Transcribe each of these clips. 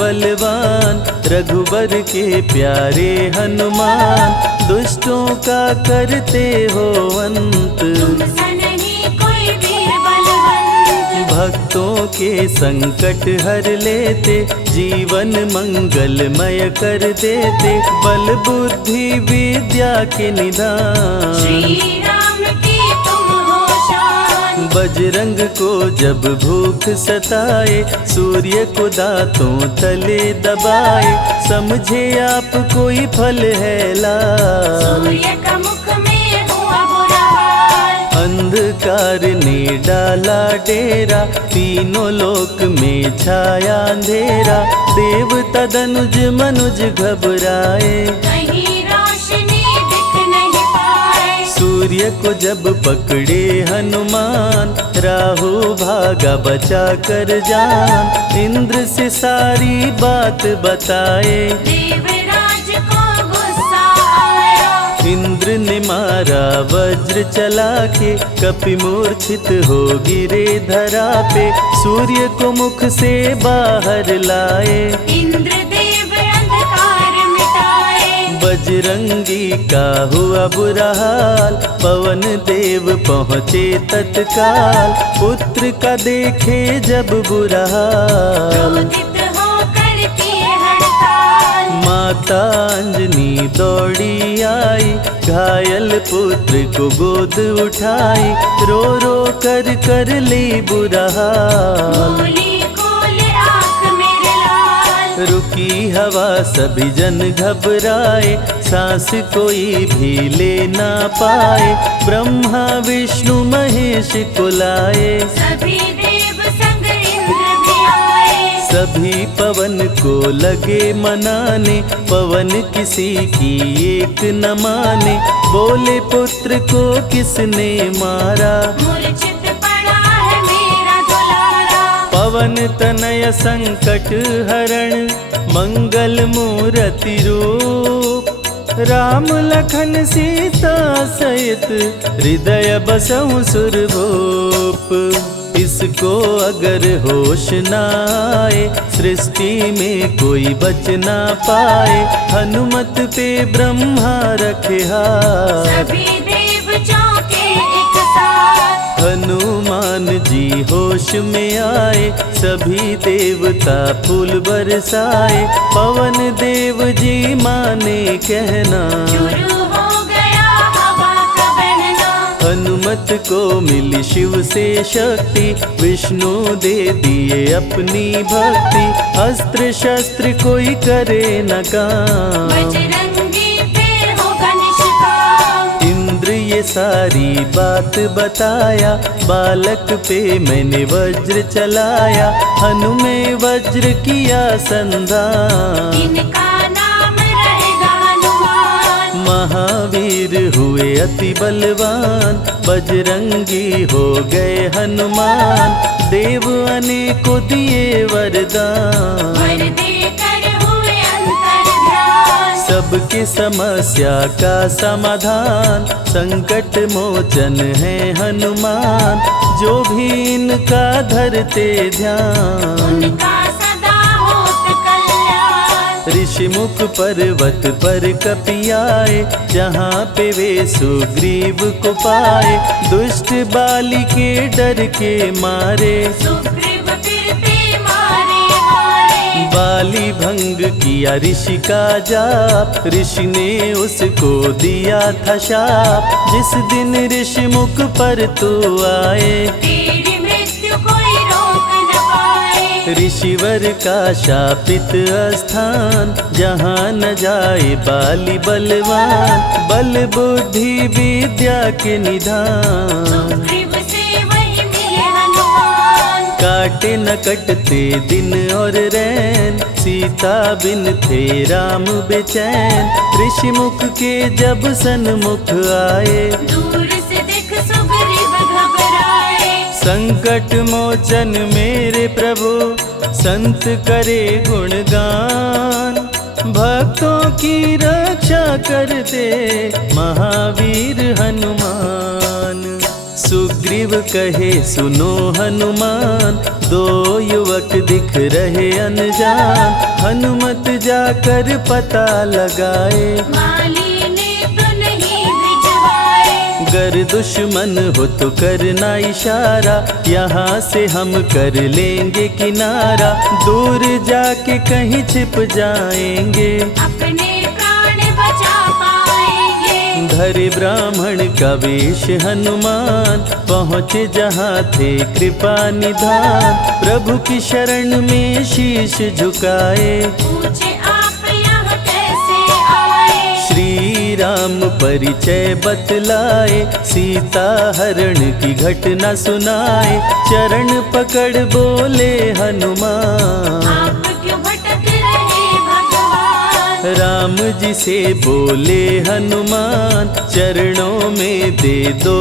बलवान, रघुबर के प्यारे हनुमान, दुष्टों का करते हो अंत। तुमसा नहीं कोई वीर बलवंत, भक्तों के संकट हर लेते, जीवन मंगलमय कर देते, बल बुद्धि विद्या के निधान। श्री राम की तुम हो शान, बजरंग को जब भूख सताए, सूर्य को दांतों तले दबाए, समझे आप कोई फल है लाल। सूर्य का मुख में हुआ बुरा हाल, अंधकार ने डाला डेरा, तीनों लोक में छाया अंधेरा, देवता धनुज मनुज घबराए, कहीं रोशनी दिख नहीं पाए। सूर्य को जब पकड़े हनुमान, राहु भागा बचा कर जान, इंद्र से सारी बात बताए, देवराज को गुस्सा आया, इंद्र ने मारा वज्र चला के, कपि मूर्छित हो गिरे धरा पे, सूर्य को मुख से बाहर लाए, इंद्रदेव अंधकार मिटाए। बजरंगी का हुआ बुरा हाल, पवन देव पहुँचे तत्काल, पुत्र का देखे जब बुरा हाल, क्रोधित होकर किए हड़ताल, माता अंजनी दौड़ी आई, घायल पुत्र को गोद उठाई, रो रो कर ली बुरा हाल। बोली खोल आँख मेरे लाल, रुकी हवा सभी जन घबराए, सांस कोई भी ले ना पाए, ब्रह्मा विष्णु महेश को लाए, सभी देव संग इंद्र भी आए, सभी पवन को लगे मनाने, पवन किसी की एक न माने, बोले पुत्र को किसने मारा, मूर्छित पड़ा है मेरा दुलारा, पवन तनय संकट हरण, मंगल मूर्ति रूप, राम लखन सीता सहित, हृदय बसहु सुरभूप। इसको अगर होश न आए, सृष्टि में कोई बच ना पाए, हनुमत पे ब्रह्मा रखे हाथ, सभी देव चौके एक साथ, हनुमान जी होश में आए, सभी देवता फूल बरसाए, पवन देव जी माने कहना, शुरू हो गया हवा का बहना, हनुमत को मिली शिव से शक्ति, विष्णु दे दिए अपनी भक्ति, अस्त्र शस्त्र कोई करे न काम, बजरंगी फिर होगा निष्काम, इंद्र ये सारी बात बताया, बालक पे मैंने वज्र चलाया, हनुमे वज्र किया संधान, इनका नाम रहेगा हनुमान, महावीर हुए अति बलवान, बजरंगी हो गए हनुमान, देव अनेको दिए वरदान, वर देकर हुए अंतर ध्यान, सबकी समस्या का समाधान, संकट मोचन है हनुमान, जो भी इनका धरते ध्यान, उनका सदा होत कल्याण, ऋषि मुख पर्वत पर कपि आए, जहाँ पे वे सुग्रीव को पाए, दुष्ट बाली के डर के मारे, सुग्रीव फिरते मारे हारे, बाली भंग किया ऋषि का जाप, ऋषि ने उसको दिया था शाप, जिस दिन ऋषि मुख पर तू आए, तेरी मृत्यु कोई रोक न पाए, ऋषिवर का शापित स्थान, जहाँ न जाए बाली बलवान, बल बुद्धि विद्या के निधान, सुग्रीव से वही मिले हनुमान, काटे न कटते दिन और रैन, सीता बिन थे राम बेचैन, ऋषि मुख के जब सन्मुख आए, दूर से दिख सुग्रीव घबराए, संकट मोचन मेरे प्रभु, संत करे गुणगान, भक्तों की रक्षा करते महावीर हनुमान, सुग्रीव कहे सुनो हनुमान, दो युवक दिख रहे अनजान। हनुमत जाकर पता लगाए, माली ने तो नहीं भिजवाए। गर दुश्मन हो तो करना इशारा, यहाँ से हम कर लेंगे किनारा। दूर जाके कहीं छिप जाएंगे, अपने प्राण बचा पाएंगे। धरे ब्राह्मण का वेश हनुमान, पहुँचे जहाँ थे कृपा निधान। प्रभु की शरण में शीश झुकाए, पूछे आप यहाँ कैसे आए। श्री राम परिचय बतलाए, सीता हरण की घटना सुनाए। चरण पकड़ बोले हनुमान, आप क्यों भटक रहे भगवान। राम जी से बोले हनुमान, चरणों में दे दो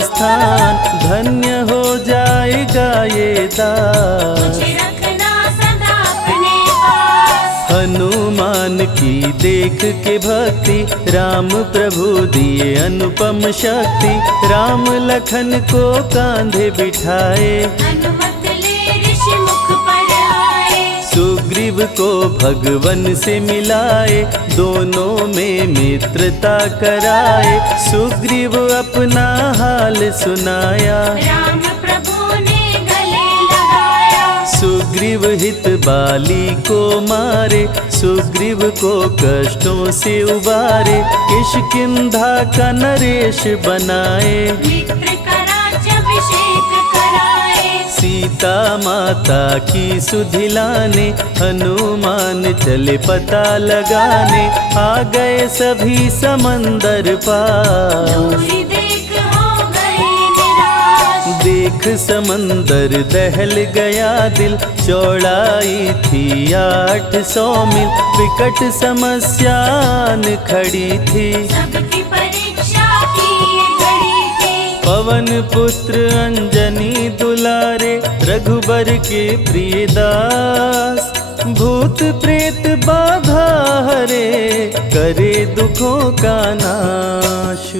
स्थान। धन्य हो जाएगा ये दास, मुझे रखना सदा अपने पास। हनुमान की देख के भक्ति, राम प्रभु दिए अनुपम शक्ति। राम लखन को कांधे बिठाए, अनुमत ले ऋषि मुख पर आए। सुग्रीव को भगवन से मिलाए, दोनों में मित्रता कराए। सुग्रीव अपना हाल सुनाया, राम प्रभु ने गले लगाया। सुग्रीव हित बाली को मारे, सुग्रीव को कष्टों से उबारे। किष्किंधा का नरेश बनाए, मित्र का राज्याभिषेक कराए। सीता माता की सुधि लाने। हनुमान चले पता लगाने, आ गए सभी समंदर पार। दूरी देख हो गए निराश। देख समंदर दहल गया दिल, चौड़ाई थी 800 मील। विकट समस्यान खड़ी थी, सबकी परीक्षा की ये घड़ी थी। पवन पुत्र अंजनी दुलारे, रघुबर के प्रिय दास। भूत प्रेत बाधा हरे, करे दुखों का नाश।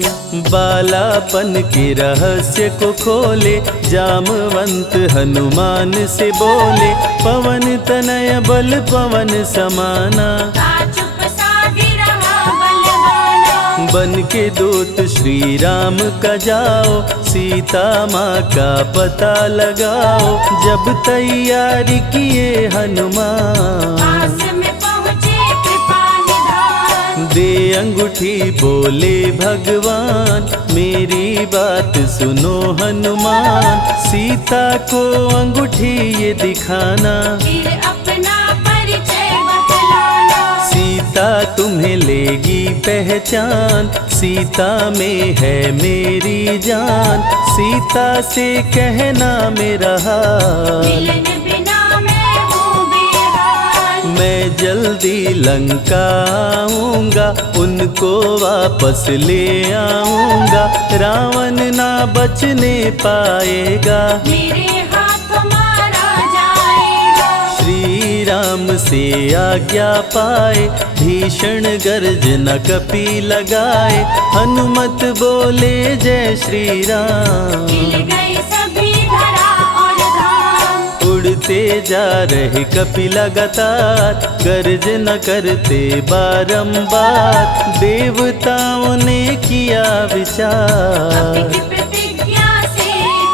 बालापन के रहस्य को खोले, जामवंत हनुमान से बोले। पवन तनय बल पवन समाना, का चुप साधी रहा बलवाना। बन के दूत श्री राम का जाओ, सीता माँ का पता लगाओ। जब तैयारी किए हनुमान, पास में पहुँचे कृपा निधान। दे अंगूठी बोले भगवान, मेरी बात सुनो हनुमान। सीता को अंगूठी ये दिखाना, फिर अपना परिचय बतलाना। सीता तुम्हें लेगी पहचान। सीता में है मेरी जान, सीता से कहना मेरा हाल। मिलन बिना मैं हूँ बेहाल। मैं जल्दी लंका आऊंगा, उनको वापस ले आऊंगा। रावण ना बचने पाएगा, मेरे हाथ मारा जाएगा। श्री राम से आज्ञा पाए, भीषण गर्जना कपि लगाए। हनुमत बोले जय श्री राम, मिल गए सभी धरा और धाम। उड़ते जा रहे कपि लगातार, गर्जना करते बारंबार। देवताओं ने किया विचार, की प्रतिज्ञा से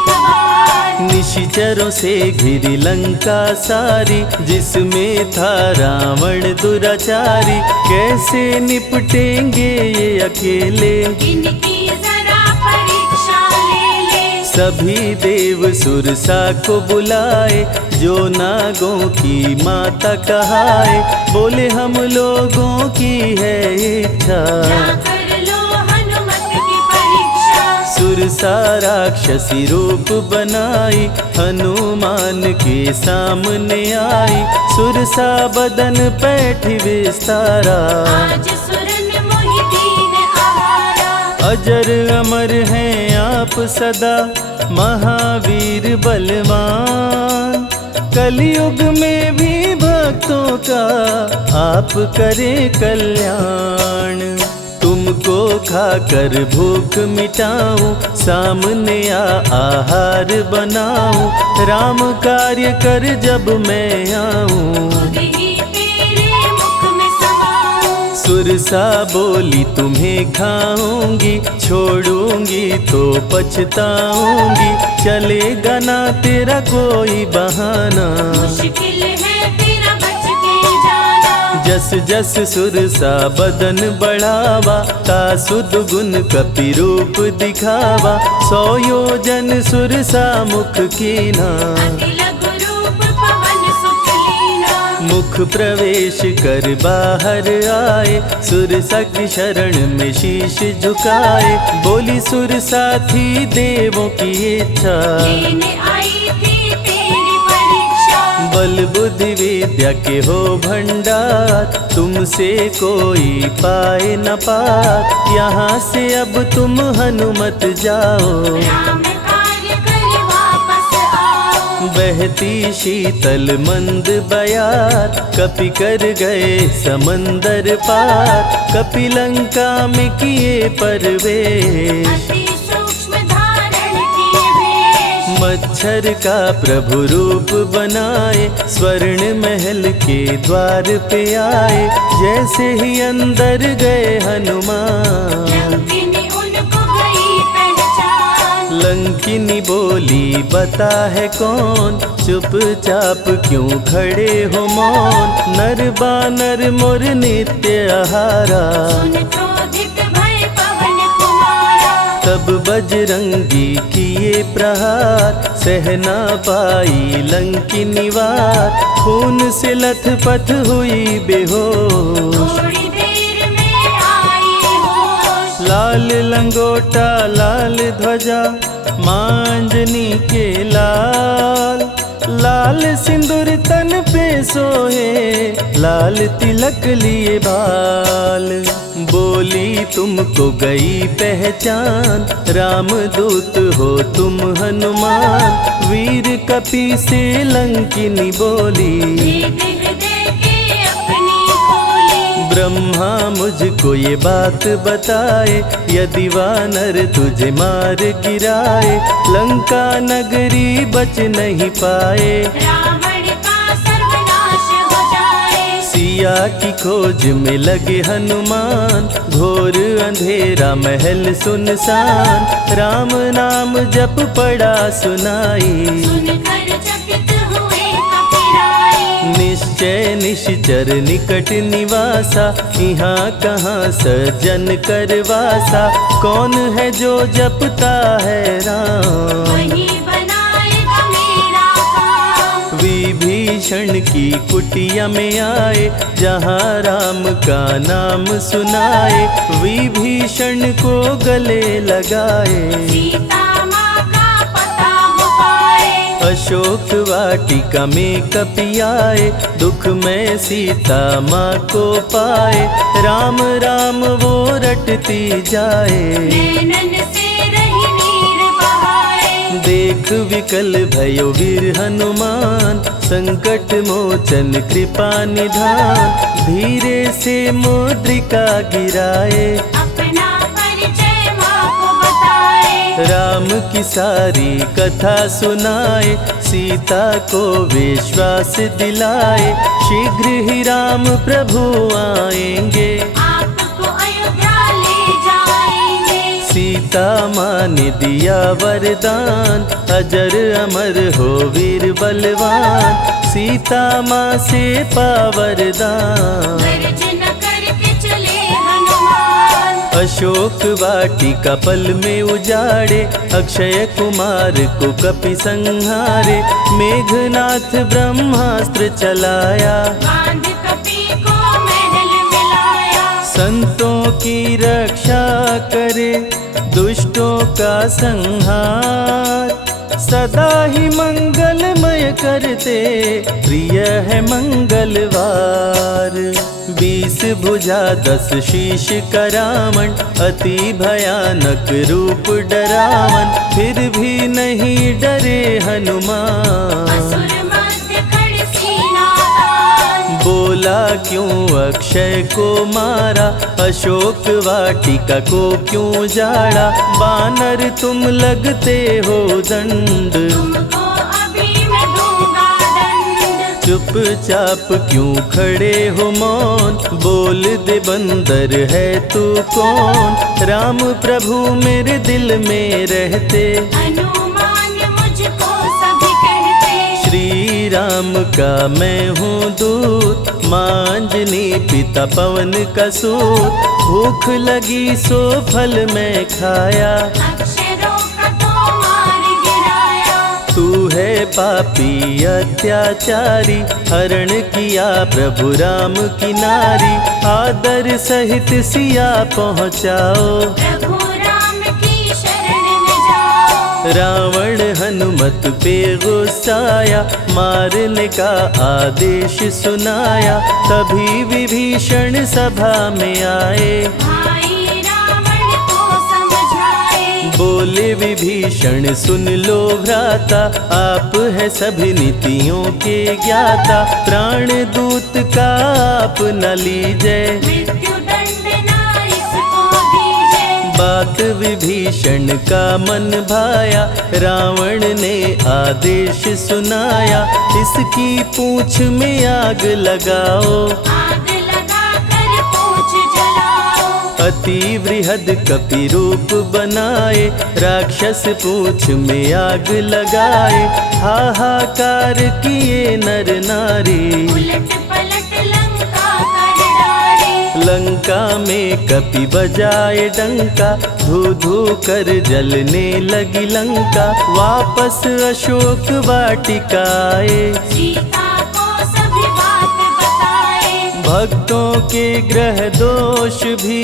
सवार। निशिचरों से घिरी लंका सारी, जिसमें था रावण दुराचारी। कैसे निपटेंगे ये अकेले, इनकी जरा परीक्षा ले ले। सभी देव सुरसा को बुलाए, जो नागों की माता कहाए। बोले हम लोगों की है इच्छा, ना कर लो हनुमत की परीक्षा। सुरसा राक्षसी रूप बनाई, हनुमान के सामने आई। सुरसा बदन पैठ विस्तारा, आज सुरन मोहि दीन आहारा। अजर अमर हैं आप सदा, महावीर बलवान। कलयुग में भी भक्तों का आप करें कल्याण। तुम तुमको खाकर भूख मिटाऊं, सामने आहार बनाऊं, राम कार्य कर जब मैं आऊं। खुद ही तेरे मुख में समाऊं। सुरसा बोली तुम्हें खाऊंगी, छोड़ूंगी तो पछताऊंगी, चलेगा ना तेरा कोई बहाना। मुश्किल है तेरा बच के जाना। जस जस सुरसा बदन बढ़ावा, ता सुध गुण कपि रूप दिखावा, 100 योजन सुरसा मुख कीना। अति लघु रूप पवन सुख लीना। मुख प्रवेश कर बाहर आए, सुरसा की शरण में शीश झुकाए, बोली सुरसा थी देवों की इच्छा, लेने आई थी तेरी परीक्षा। बल बुद्धि विद्या के हो भंडार, तुमसे कोई पाए न पार, यहाँ से अब तुम हनुमत जाओ। राम कार्य कर वापस आओ। बहती शीतल मंद बयार, कपि कर गए समंदर पार, कपि लंका में किए प्रवेश, अति सूक्ष्म धारण किए भेष। मच्छर का प्रभु रूप बनाए, स्वर्ण महल के द्वार पे आए, जैसे ही अंदर गए हनुमान। लंकिनी उनको गई पहचान। लंकिनी बोली बता है कौन, चुपचाप क्यों खड़े हो मौन, नर बानर मोर नित्य आहारा। सुन क्रोधित भय पवन कुमारा। तब बजरंगी किए प्रहार, सहना पाई लंकिनी वार, खून से लथपथ हुई बेहोश। थोड़ी देर में आई होश। लाल लंगोटा लाल ध्वजा, मांजनी के लाल, लाल सिंदूर तन पे सोहे, लाल तिलक लिए बाल। बोली तुमको गई पहचान, रामदूत हो तुम हनुमान, वीर कपि से लंकिनी बोली, भेद हृदय के अपनी खोली। ब्रह्मा मुझको ये बात बताए, यदि वानर तुझे मार गिराए, लंका नगरी बच नहीं पाए, रावण का सर्वनाश हो जाए। सिया की खोज में लगे हनुमान, घोर अंधेरा महल सुनसान, राम नाम जप पड़ा सुनाई, सुनकर चकित हुए कपिराए। निश्चय निश्चर निकट निवासा, यहाँ कहाँ सज्जन करवासा, कौन है जो जपता है राम, वही बनाएगा मेरा काम। विभीषण की कुटिया में आए, जहाँ राम का नाम सुनाए, विभीषण को गले लगाए, सीता माँ का पता हो पाए। अशोक वाटिका में कपि आए, दुख में सीता माँ को पाए, राम राम वो रटती जाए, नैनन से रही नीर बहाए। देख विकल भयो वीर हनुमान, संकट मोचन कृपा निधान, धीरे से मुद्रिका गिराए, अपना परिचय माँ को बताए। राम की सारी कथा सुनाए, सीता को विश्वास दिलाए, शीघ्र ही राम प्रभु आएंगे, आपको अयोध्या ले जाएंगे। सीता माँ ने दिया वरदान, अजर अमर हो वीर बलवान, सीता माँ से पा वरदान। गर्जन करके चले हनुमान। अशोक वाटिका पल में उजाड़े, अक्षय कुमार को कपि संहारे, मेघनाथ ब्रह्मास्त्र चलाया, बांध कपि को महल मिलाया। संतों की रक्षा करे, दुष्टों का संहार, सदा ही मंगलमय करते, प्रिय है मंगलवार। 20 भुजा 10 शीश करावन, अति भयानक रूप डरावन, फिर भी नहीं डरे हनुमान। असुर मध्य खड़ सीना तान। बोला क्यों अक्षय को मारा, अशोक वाटिका को क्यों जाड़ा। बानर तुम लगते हो दंड, तुमको अभी मैं दूंगा दंड। चुपचाप क्यों खड़े हो मौन, बोल दे बंदर है तू कौन। राम प्रभु मेरे दिल में रहते, हनुमान मुझको सभी कहते। श्री राम का मैं हूँ दूत, मांजनी पिता पवन का सूत। भूख लगी सो फल मैं खाया, अक्षरों का तो मार गिराया। तू है पापी अत्याचारी, हरण किया प्रभु राम की नारी। आदर सहित सिया पहुँचाओ, प्रभु राम की शरण में जाओ। रावण हनुमत पे गुस्साया, मारने का आदेश सुनाया। तभी विभीषण सभा में आए, भाई रावण को समझाए। बोले विभीषण सुन लो भ्राता, आप है सभी नीतियों के ज्ञाता। प्राण दूत का आप न लीजिए, मृत्यु दंड ना इसको दीजिए। बात विभीषण का मन भाया, रावण ने आदेश सुनाया। इसकी पूंछ में आग लगाओ, आग लगा कर पूछ जलाओ। अति वृहद कपि रूप बनाए, राक्षस पूंछ में आग लगाए। हाहाकार किए नर नारी, उलट पलट लंका कर डाले। लंका में कपि बजाए डंका, धू धू कर जलने लगी लंका। वापस अशोक वाटिका आए, सीता को सभी बात बताए। भक्तों के ग्रह दोष भी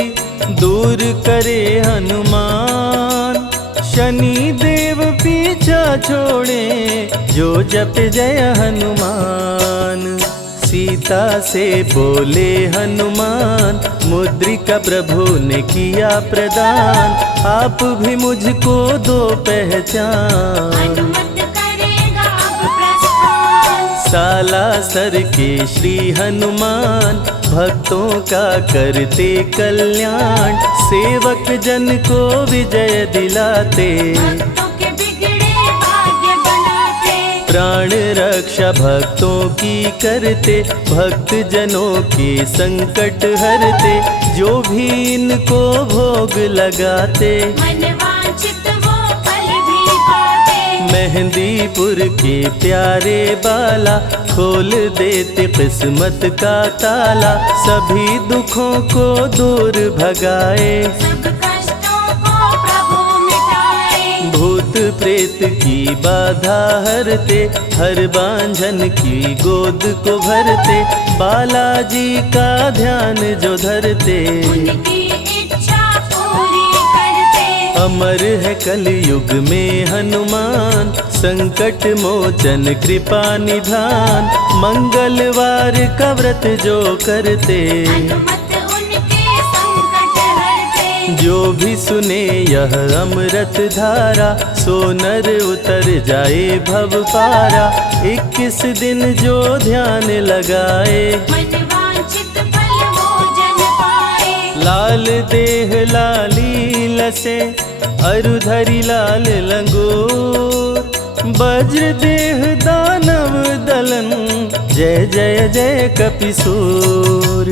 दूर करे हनुमान। शनि देव पीछा छोड़े, जो जप जय हनुमान। सीता से बोले हनुमान, मुद्रिका प्रभु ने किया प्रदान। आप भी मुझको दो पहचान, हनुमत करेगा अब प्रस्थान। सालासर के श्री हनुमान, भक्तों का करते कल्याण। सेवक जन को विजय दिलाते, भक्तों के बिगड़े भाग्य बनाते। प्राण रक्षा भक्तों की करते, भक्त जनों के संकट हरते। जो भी इनको भोग लगाते, मनवांछित वो फल भी पाते। मेहंदीपुर के प्यारे बाला, खोल देते किस्मत का ताला। सभी दुखों को दूर भगाए, सब कष्टों को प्रभु मिटाए। भूत प्रेत की बाधा हरते, हर बांझन की गोद को भरते। बालाजी का ध्यान जो धरते, उनकी इच्छा पूरी करते। अमर है कलयुग में हनुमान, संकट मोचन कृपा निधान। मंगलवार का व्रत जो करते, हनुमत उनके संकट हरते। जो भी सुने यह अमृत धारा, सो नर उतर जाए भव पारा। 21 दिन जो ध्यान लगाए, मनवांछित फल वो जन पाए। लाल देह लाली लसे, अरुधरी लाल लंगोर। वज्र देह दानव दलन, जय जय जय कपिसूर।